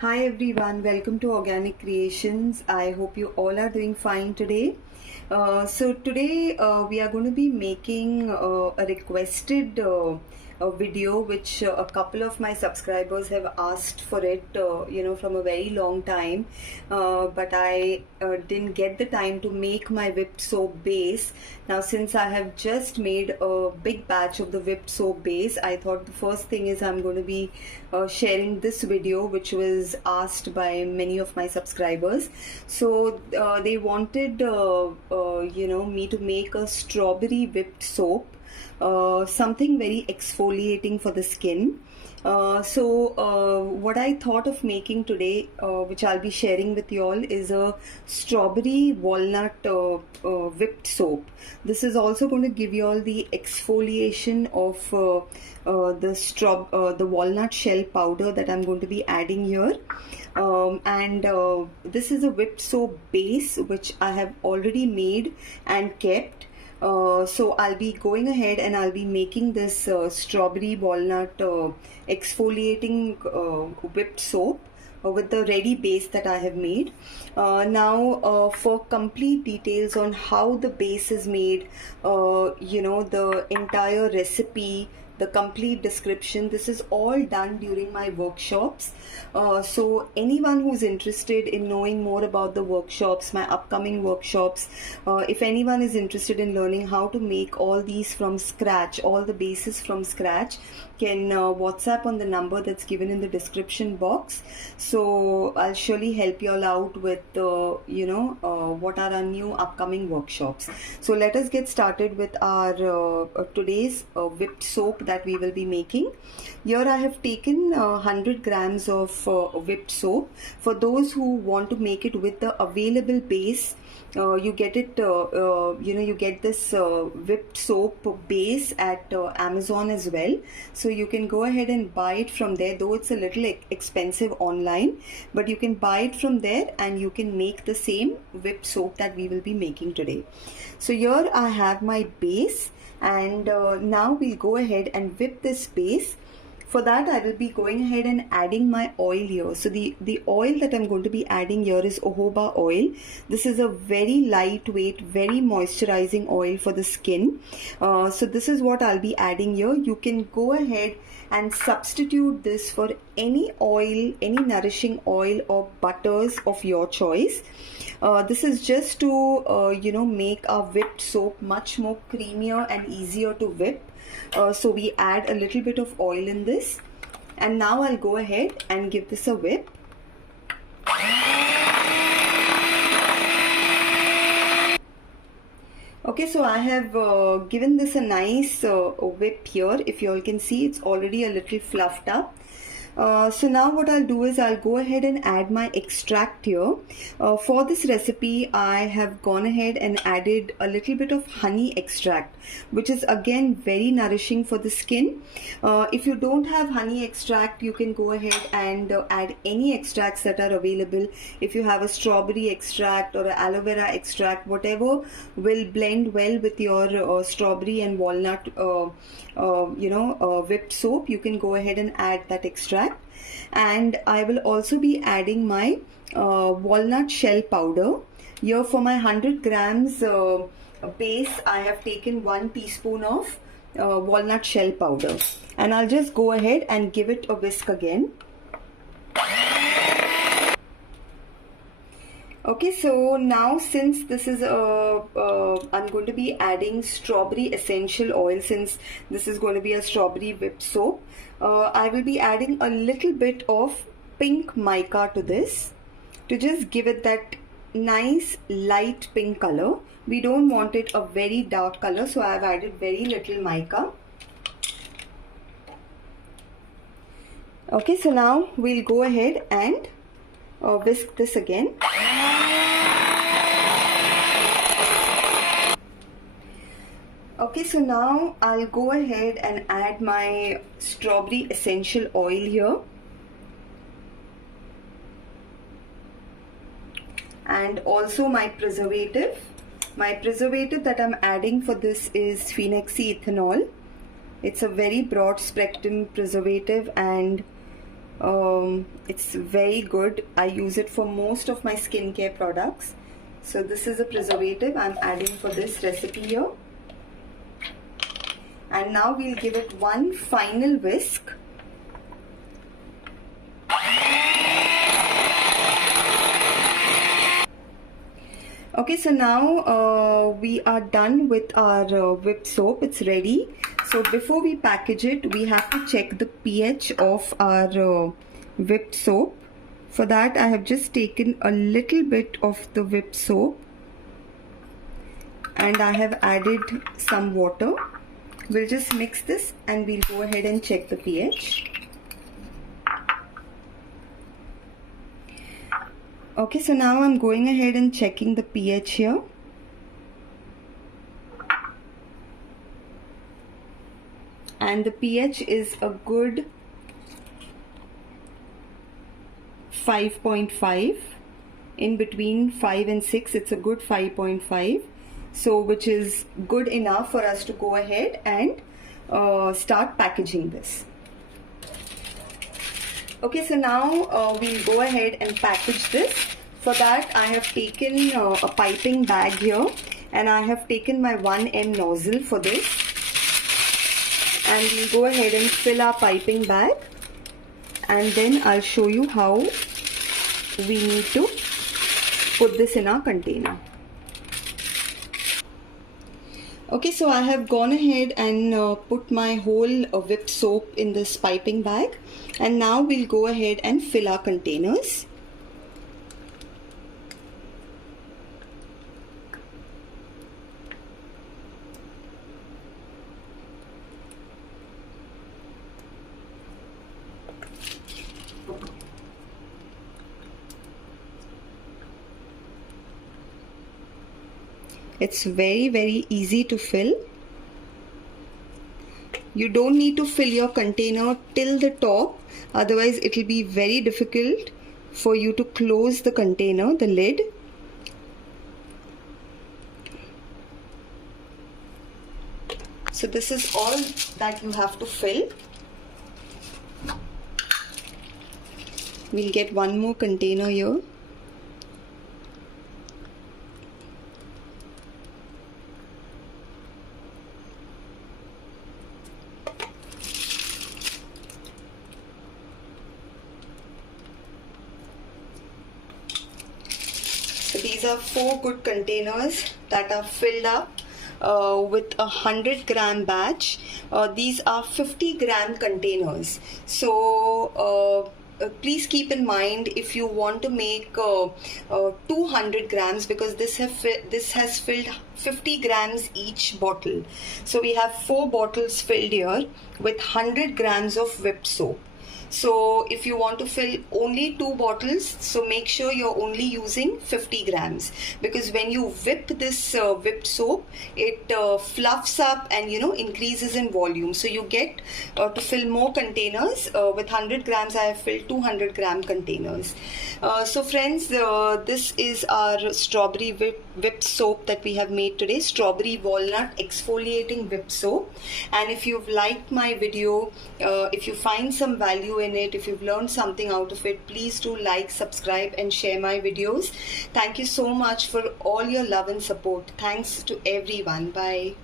Hi everyone, welcome to Organic Creations. I hope you all are doing fine today. So today we are going to be making a requested a video which a couple of my subscribers have asked for it, from a very long time. But I didn't get the time to make my whipped soap base. Now, since I have just made a big batch of the whipped soap base, I thought the first thing is I'm going to be sharing this video, which was asked by many of my subscribers. So they wanted me to make a strawberry whipped soap, something very exfoliating for the skin. What I thought of making today, which I'll be sharing with you all, is a strawberry walnut whipped soap. This is also going to give you all the exfoliation of the walnut shell powder that I'm going to be adding here. This is a whipped soap base which I have already made and kept. So I'll be going ahead and I'll be making this strawberry walnut exfoliating whipped soap with the ready base that I have made. For complete details on how the base is made, the entire recipe, the complete description, this is all done during my workshops. So anyone who's interested in knowing more about the workshops, my upcoming workshops, if anyone is interested in learning how to make all these from scratch, all the bases from scratch, can WhatsApp on the number that's given in the description box. So I'll surely help you all out with what are our new upcoming workshops. So let us get started with our today's whipped soap that we will be making. Here I have taken 100 grams of whipped soap. For those who want to make it with the available base, you get it, you get this whipped soap base at Amazon as well. So you can go ahead and buy it from there, though it's a little expensive online, but you can buy it from there and you can make the same whipped soap that we will be making today. So here I have my base, and now we'll go ahead and whip this base. For that, I will be going ahead and adding my oil here. So the oil that I'm going to be adding here is jojoba oil. This is a very lightweight, very moisturizing oil for the skin. So this is what I'll be adding here. You can go ahead and substitute this for any oil, any nourishing oil or butters of your choice. This is just to make our whipped soap much more creamier and easier to whip. So we add a little bit of oil in this, and now I'll go ahead and give this a whip. Okay, so I have given this a nice whip here. If you all can see, it's already a little fluffed up. So now what I'll do is I'll go ahead and add my extract here. For this recipe, I have gone ahead and added a little bit of honey extract, which is again very nourishing for the skin. If you don't have honey extract, you can go ahead and add any extracts that are available. If you have a strawberry extract or an aloe vera extract, whatever will blend well with your strawberry and walnut whipped soap, you can go ahead and add that extract. And I will also be adding my walnut shell powder. Here for my 100 grams base, I have taken 1 teaspoon of walnut shell powder, and I'll just go ahead and give it a whisk again. Okay, so now since this is I'm going to be adding strawberry essential oil, since this is going to be a strawberry whipped soap, I will be adding a little bit of pink mica to this to just give it that nice light pink color. We don't want it a very dark color, so I have added very little mica. Okay, so now we'll go ahead and whisk this again. Okay, so now I'll go ahead and add my strawberry essential oil here, and also my preservative. My preservative that I'm adding for this is phenoxyethanol. It's a very broad spectrum preservative, and It's very good. I use it for most of my skincare products. So this is a preservative I'm adding for this recipe here. And now we'll give it one final whisk. Okay, so now we are done with our whipped soap. It's ready. So before we package it, we have to check the pH of our whipped soap. For that, I have just taken a little bit of the whipped soap and I have added some water. We'll just mix this and we'll go ahead and check the pH. Okay, so now I'm going ahead and checking the pH here. And the pH is a good 5.5. In between 5 and 6, it's a good 5.5. So which is good enough for us to go ahead and start packaging this. Okay, so now we'll go ahead and package this. For that, I have taken a piping bag here and I have taken my 1M nozzle for this. And we'll go ahead and fill our piping bag, and then I'll show you how we need to put this in our container. Okay, so I have gone ahead and put my whole whipped soap in this piping bag, and now we'll go ahead and fill our containers. It's very easy to fill. You don't need to fill your container till the top, otherwise it will be very difficult for you to close the container, the lid. So this is all that you have to fill. We'll get one more container here. So these are 4 good containers that are filled up with a 100-gram batch. These are 50-gram containers. So please keep in mind, if you want to make 200 grams, because this has filled 50 grams each bottle. So we have 4 bottles filled here with 100 grams of whipped soap. So if you want to fill only 2 bottles, so make sure you're only using 50 grams, because when you whip this whipped soap, it fluffs up and increases in volume. So you get to fill more containers. With 100 grams I have filled 200-gram containers. So friends, this is our strawberry whipped soap that we have made today, strawberry walnut exfoliating whipped soap. And if you've liked my video, if you find some value in it, if you've learned something out of it, please do like, subscribe and share my videos. Thank you so much for all your love and support. Thanks to everyone. Bye.